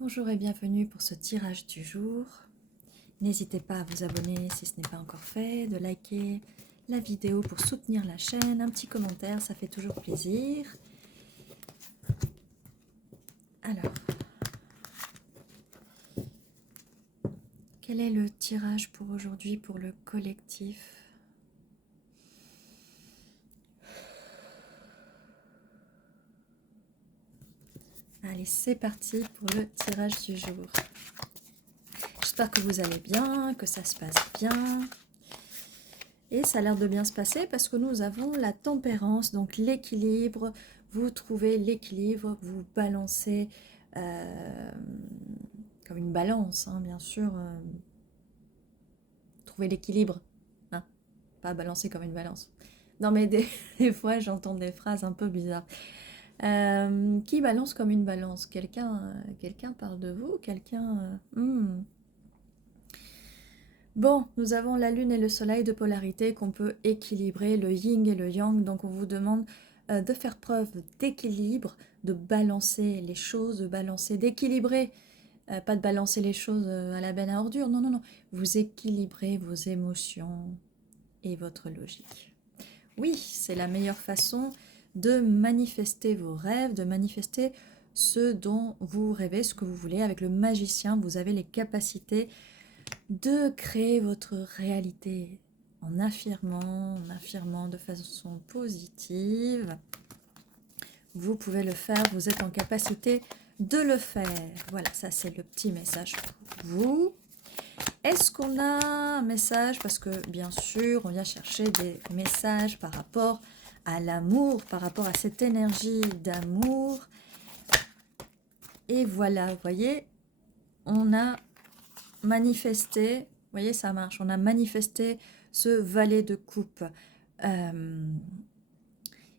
Bonjour et bienvenue pour ce tirage du jour. N'hésitez pas à vous abonner si ce n'est pas encore fait, de liker la vidéo pour soutenir la chaîne, un petit commentaire, ça fait toujours plaisir. Alors, quel est le tirage pour aujourd'hui pour le collectif ? Allez, c'est parti pour le tirage du jour. J'espère que vous allez bien, que ça se passe bien. Et ça a l'air de bien se passer parce que nous avons la tempérance, donc l'équilibre. Vous trouvez l'équilibre, vous balancez comme une balance, hein, bien sûr. Trouver l'équilibre, hein, pas balancer comme une balance. Non mais des fois j'entends des phrases un peu bizarres. Qui balance comme une balance? Quelqu'un parle de vous? Bon, nous avons la lune et le soleil de polarité qu'on peut équilibrer, le yin et le yang, donc on vous demande de faire preuve d'équilibre, de balancer les choses, de balancer, d'équilibrer, pas de balancer les choses à la benne à ordures, non, non, non, vous équilibrez vos émotions et votre logique. Oui, c'est la meilleure façon de manifester vos rêves, de manifester ce dont vous rêvez, ce que vous voulez. Avec le magicien, vous avez les capacités de créer votre réalité en affirmant de façon positive. Vous pouvez le faire, vous êtes en capacité de le faire. Voilà, ça c'est le petit message pour vous. Est-ce qu'on a un message? Parce que bien sûr, on vient chercher des messages par rapport à l'amour, par rapport à cette énergie d'amour. Et voilà, vous voyez, on a manifesté, vous voyez, ça marche, on a manifesté ce valet de coupe. Une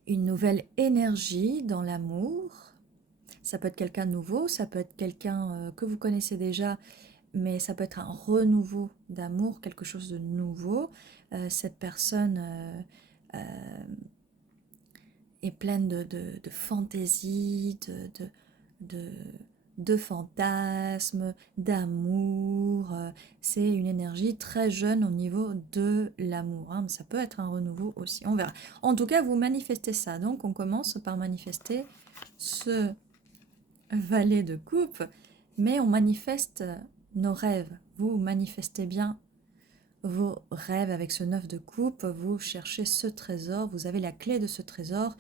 nouvelle énergie dans l'amour. Ça peut être quelqu'un de nouveau, ça peut être quelqu'un que vous connaissez déjà, mais ça peut être un renouveau d'amour, quelque chose de nouveau. Cette personne est pleine de fantaisie, de fantasmes, d'amour. C'est une énergie très jeune au niveau de l'amour, hein. Ça peut être un renouveau aussi, on verra. En tout cas, vous manifestez ça. Donc, on commence par manifester ce valet de coupe, mais on manifeste nos rêves. Vous manifestez bien vos rêves avec ce 9 de coupe, vous cherchez ce trésor, vous avez la clé de ce trésor,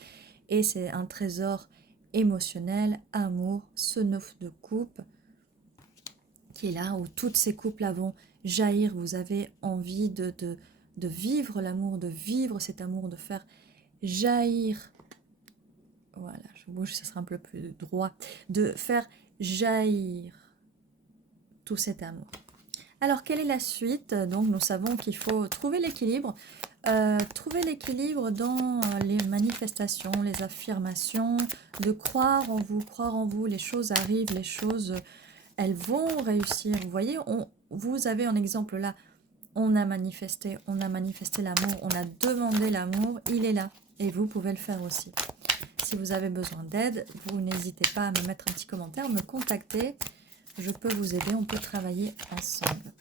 et c'est un trésor émotionnel, amour, ce 9 de coupe, qui est là où toutes ces coupes-là vont jaillir. Vous avez envie de vivre l'amour, de vivre cet amour, de faire jaillir, voilà, je bouge, ça sera un peu plus droit, de faire jaillir tout cet amour. Alors, quelle est la suite? Donc, nous savons qu'il faut trouver l'équilibre. Trouver l'équilibre dans les manifestations, les affirmations, de croire en vous, les choses arrivent, les choses, elles vont réussir. Vous voyez, vous avez un exemple là, on a manifesté l'amour, on a demandé l'amour, il est là, et vous pouvez le faire aussi. Si vous avez besoin d'aide, vous n'hésitez pas à me mettre un petit commentaire, me contacter, je peux vous aider, on peut travailler ensemble.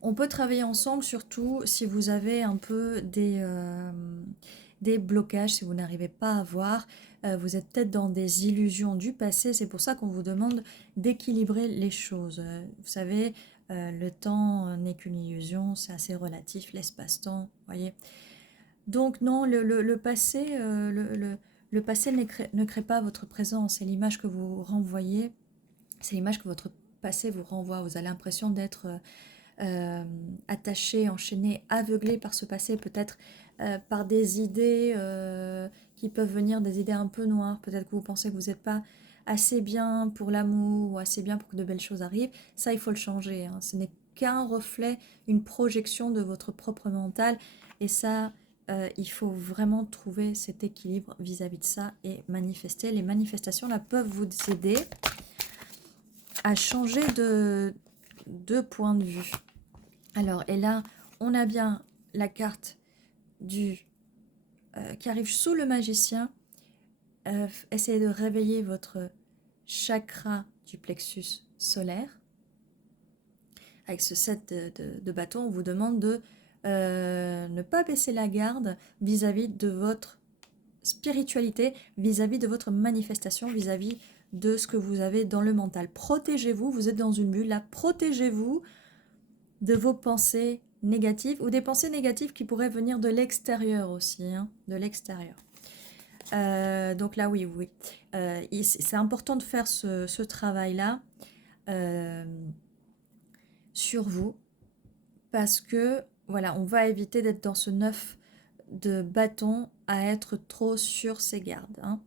On peut travailler ensemble, surtout si vous avez un peu des blocages, si vous n'arrivez pas à voir. Vous êtes peut-être dans des illusions du passé. C'est pour ça qu'on vous demande d'équilibrer les choses. Vous savez, le temps n'est qu'une illusion, c'est assez relatif, l'espace-temps, voyez. Donc non, le passé, le passé ne crée pas votre présent. C'est l'image que vous renvoyez, c'est l'image que votre passé vous renvoie. Vous avez l'impression d'être attaché, enchaîné, aveuglé par ce passé, peut-être par des idées qui peuvent venir, des idées un peu noires. Peut-être que vous pensez que vous n'êtes pas assez bien pour l'amour ou assez bien pour que de belles choses arrivent. Ça, il faut le changer, hein. Ce n'est qu'un reflet, une projection de votre propre mental. Et ça, il faut vraiment trouver cet équilibre vis-à-vis de ça et manifester. Les manifestations là peuvent vous aider à changer de point de vue. Alors, et là, on a bien la carte qui arrive sous le magicien. Essayez de réveiller votre chakra du plexus solaire. Avec ce set de bâtons, on vous demande de ne pas baisser la garde vis-à-vis de votre spiritualité, vis-à-vis de votre manifestation, vis-à-vis de ce que vous avez dans le mental. Protégez-vous, vous êtes dans une bulle là, protégez-vous de vos pensées négatives ou des pensées négatives qui pourraient venir de l'extérieur aussi, hein, de l'extérieur. Donc là, oui. C'est important de faire ce travail-là sur vous parce que, voilà, on va éviter d'être dans ce 9 de bâton à être trop sur ses gardes. Hein.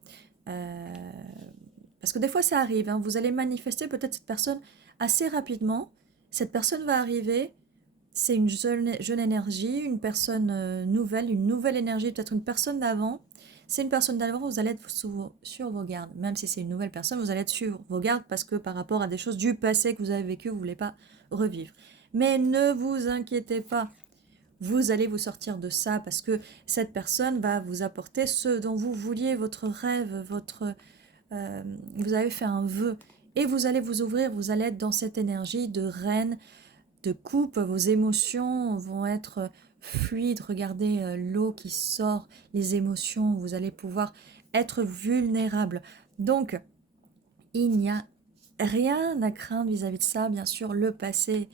Parce que des fois, ça arrive. Hein, vous allez manifester peut-être cette personne assez rapidement. Cette personne va arriver. C'est une jeune énergie, une personne nouvelle, une nouvelle énergie, peut-être une personne d'avant. C'est une personne d'avant, vous allez être sur vos gardes. Même si c'est une nouvelle personne, vous allez être sur vos gardes parce que par rapport à des choses du passé que vous avez vécues, vous ne voulez pas revivre. Mais ne vous inquiétez pas, vous allez vous sortir de ça parce que cette personne va vous apporter ce dont vous vouliez, votre rêve, vous avez fait un vœu et vous allez vous ouvrir, vous allez être dans cette énergie de reine, de coupe, vos émotions vont être fluides. Regardez l'eau qui sort, les émotions, vous allez pouvoir être vulnérable. Donc, il n'y a rien à craindre vis-à-vis de ça. Bien sûr, le passé,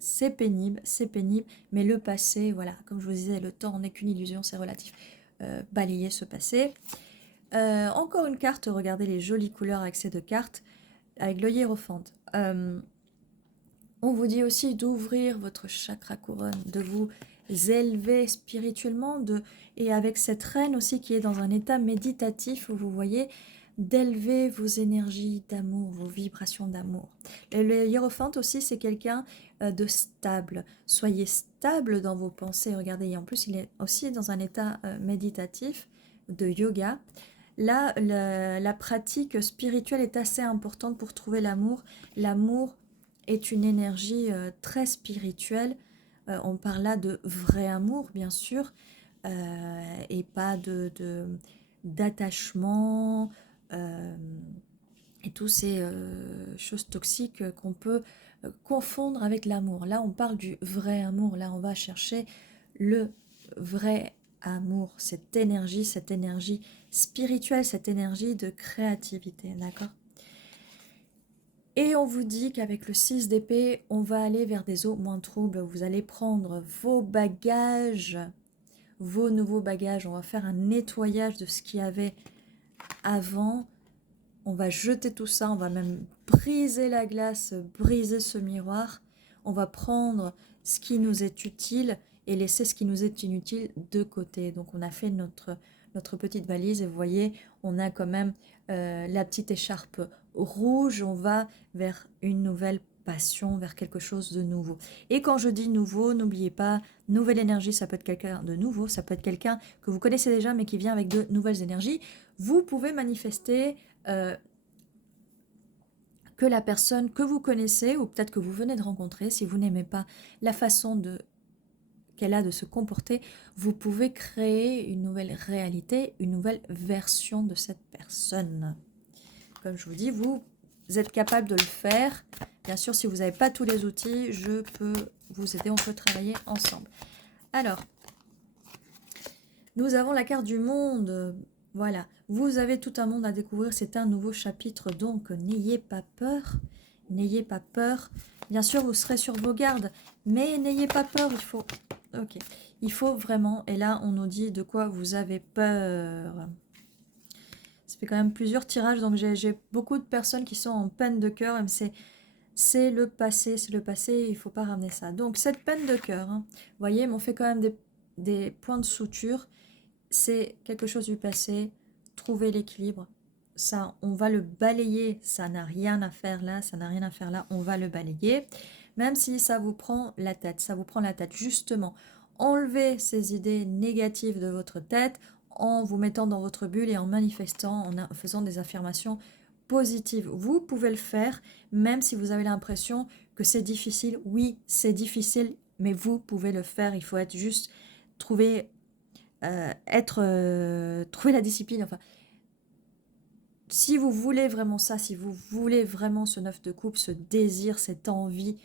c'est pénible, mais le passé, voilà, comme je vous disais, le temps n'est qu'une illusion, c'est relatif. Balayer ce passé. Encore une carte, regardez les jolies couleurs avec ces deux cartes, avec le hiérophante. On vous dit aussi d'ouvrir votre chakra couronne, de vous élever spirituellement, et avec cette reine aussi qui est dans un état méditatif où vous voyez d'élever vos énergies d'amour, vos vibrations d'amour. Et le hiérophante aussi, c'est quelqu'un de stable. Soyez stable dans vos pensées. Regardez, et en plus, il est aussi dans un état méditatif de yoga. Là, la pratique spirituelle est assez importante pour trouver l'amour. L'amour est une énergie très spirituelle. On parle là de vrai amour, bien sûr, et pas d'attachement et toutes ces choses toxiques qu'on peut confondre avec l'amour. Là, on parle du vrai amour. Là, on va chercher le vrai amour, cette énergie spirituelle, cette énergie de créativité, d'accord ? Et on vous dit qu'avec le 6 d'épée, on va aller vers des eaux moins troubles. Vous allez prendre vos bagages, vos nouveaux bagages. On va faire un nettoyage de ce qu'il y avait avant. On va jeter tout ça. On va même briser la glace, briser ce miroir. On va prendre ce qui nous est utile et laisser ce qui nous est inutile de côté. Donc on a fait notre petite valise et vous voyez, on a quand même la petite écharpe rouge. On va vers une nouvelle passion, vers quelque chose de nouveau. Et quand je dis nouveau, n'oubliez pas, nouvelle énergie, ça peut être quelqu'un de nouveau, ça peut être quelqu'un que vous connaissez déjà mais qui vient avec de nouvelles énergies. Vous pouvez manifester que la personne que vous connaissez ou peut-être que vous venez de rencontrer, si vous n'aimez pas la façon qu'elle a de se comporter, vous pouvez créer une nouvelle réalité, une nouvelle version de cette personne. Comme je vous dis, vous êtes capable de le faire. Bien sûr, si vous n'avez pas tous les outils, je peux vous aider, on peut travailler ensemble. Alors, nous avons la carte du monde. Voilà, vous avez tout un monde à découvrir, c'est un nouveau chapitre, donc n'ayez pas peur. N'ayez pas peur. Bien sûr, vous serez sur vos gardes, mais n'ayez pas peur, il faut vraiment, et là on nous dit de quoi vous avez peur. Ça fait quand même plusieurs tirages, donc j'ai beaucoup de personnes qui sont en peine de cœur, mais c'est le passé, il ne faut pas ramener ça. Donc cette peine de cœur, hein, vous voyez, on fait quand même des points de suture, c'est quelque chose du passé, trouver l'équilibre. Ça, on va le balayer, ça n'a rien à faire là, on va le balayer. Même si ça vous prend la tête, justement. Enlevez ces idées négatives de votre tête en vous mettant dans votre bulle et en manifestant, en faisant des affirmations positives. Vous pouvez le faire, même si vous avez l'impression que c'est difficile. Oui, c'est difficile, mais vous pouvez le faire. Il faut être juste, trouver la discipline, enfin, si vous voulez vraiment ça, si vous voulez vraiment ce 9 de coupe, ce désir, cette envie,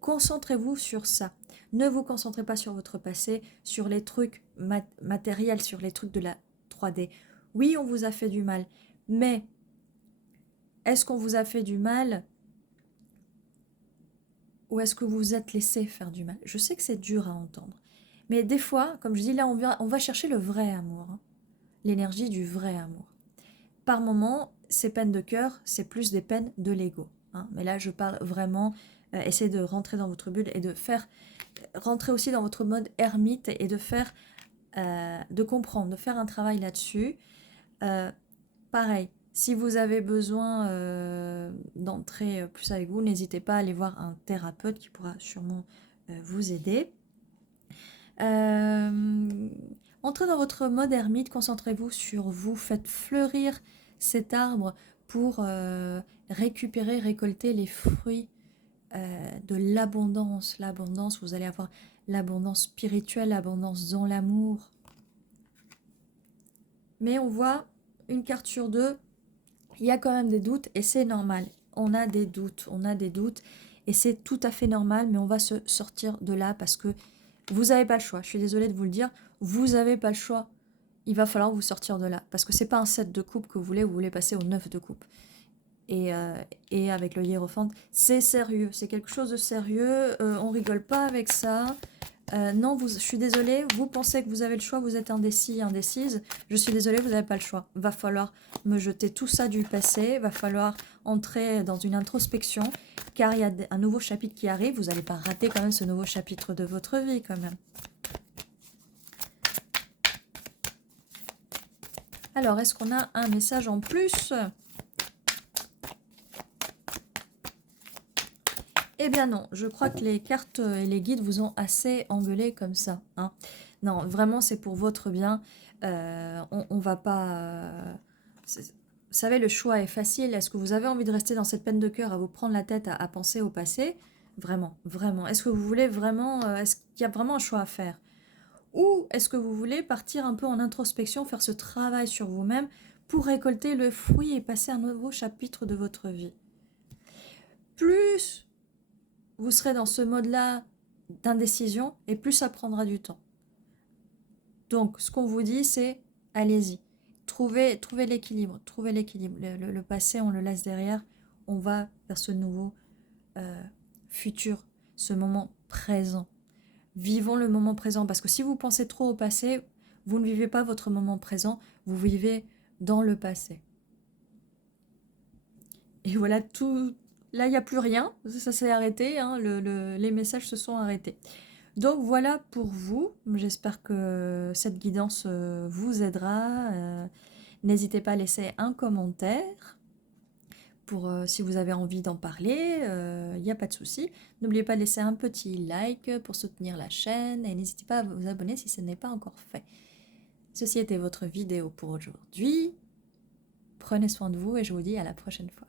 concentrez-vous sur ça. Ne vous concentrez pas sur votre passé, sur les trucs matériels, sur les trucs de la 3D. Oui, on vous a fait du mal, mais est-ce qu'on vous a fait du mal ou est-ce que vous vous êtes laissé faire du mal? Je sais que c'est dur à entendre, mais des fois, comme je dis, là, on va chercher le vrai amour, hein, l'énergie du vrai amour. Par moment, ces peines de cœur, c'est plus des peines de l'ego, hein. Mais là, je parle vraiment, essayez de rentrer dans votre bulle et de faire rentrer aussi dans votre mode ermite et de faire, de comprendre, de faire un travail là-dessus. Pareil, si vous avez besoin d'entrer plus avec vous, n'hésitez pas à aller voir un thérapeute qui pourra sûrement vous aider. Entrez dans votre mode ermite, concentrez-vous sur vous, faites fleurir cet arbre pour récupérer, récolter les fruits de l'abondance. L'abondance, vous allez avoir l'abondance spirituelle, l'abondance dans l'amour. Mais on voit une carte sur deux, il y a quand même des doutes et c'est normal. On a des doutes et c'est tout à fait normal, mais on va se sortir de là parce que vous n'avez pas le choix. Je suis désolée de vous le dire, vous n'avez pas le choix. Il va falloir vous sortir de là parce que c'est pas un 7 de coupe que vous voulez passer au 9 de coupe. Et avec le hiérophante, c'est sérieux, c'est quelque chose de sérieux, on rigole pas avec ça. Non, je suis désolée, vous pensez que vous avez le choix, vous êtes indécis, indécise, je suis désolée, vous n'avez pas le choix. Va falloir me jeter tout ça du passé, va falloir entrer dans une introspection, car il y a un nouveau chapitre qui arrive, vous n'allez pas rater quand même ce nouveau chapitre de votre vie quand même. Alors, est-ce qu'on a un message en plus ? Eh bien non, je crois que les cartes et les guides vous ont assez engueulé comme ça, hein. Non, vraiment, c'est pour votre bien. On va pas... vous savez, le choix est facile. Est-ce que vous avez envie de rester dans cette peine de cœur, à vous prendre la tête, à penser au passé? Vraiment, vraiment. Est-ce que vous voulez vraiment... est-ce qu'il y a vraiment un choix à faire? Ou est-ce que vous voulez partir un peu en introspection, faire ce travail sur vous-même pour récolter le fruit et passer un nouveau chapitre de votre vie? Plus vous serez dans ce mode-là d'indécision et plus ça prendra du temps. Donc, ce qu'on vous dit, c'est allez-y. Trouvez l'équilibre. Trouvez l'équilibre. Le passé, on le laisse derrière. On va vers ce nouveau futur, ce moment présent. Vivons le moment présent. Parce que si vous pensez trop au passé, vous ne vivez pas votre moment présent. Vous vivez dans le passé. Et voilà tout. Là, il n'y a plus rien. Ça s'est arrêté. Hein. Les messages se sont arrêtés. Donc voilà pour vous. J'espère que cette guidance vous aidera. N'hésitez pas à laisser un commentaire pour si vous avez envie d'en parler. Il n'y a pas de souci. N'oubliez pas de laisser un petit like pour soutenir la chaîne et n'hésitez pas à vous abonner si ce n'est pas encore fait. Ceci était votre vidéo pour aujourd'hui. Prenez soin de vous et je vous dis à la prochaine fois.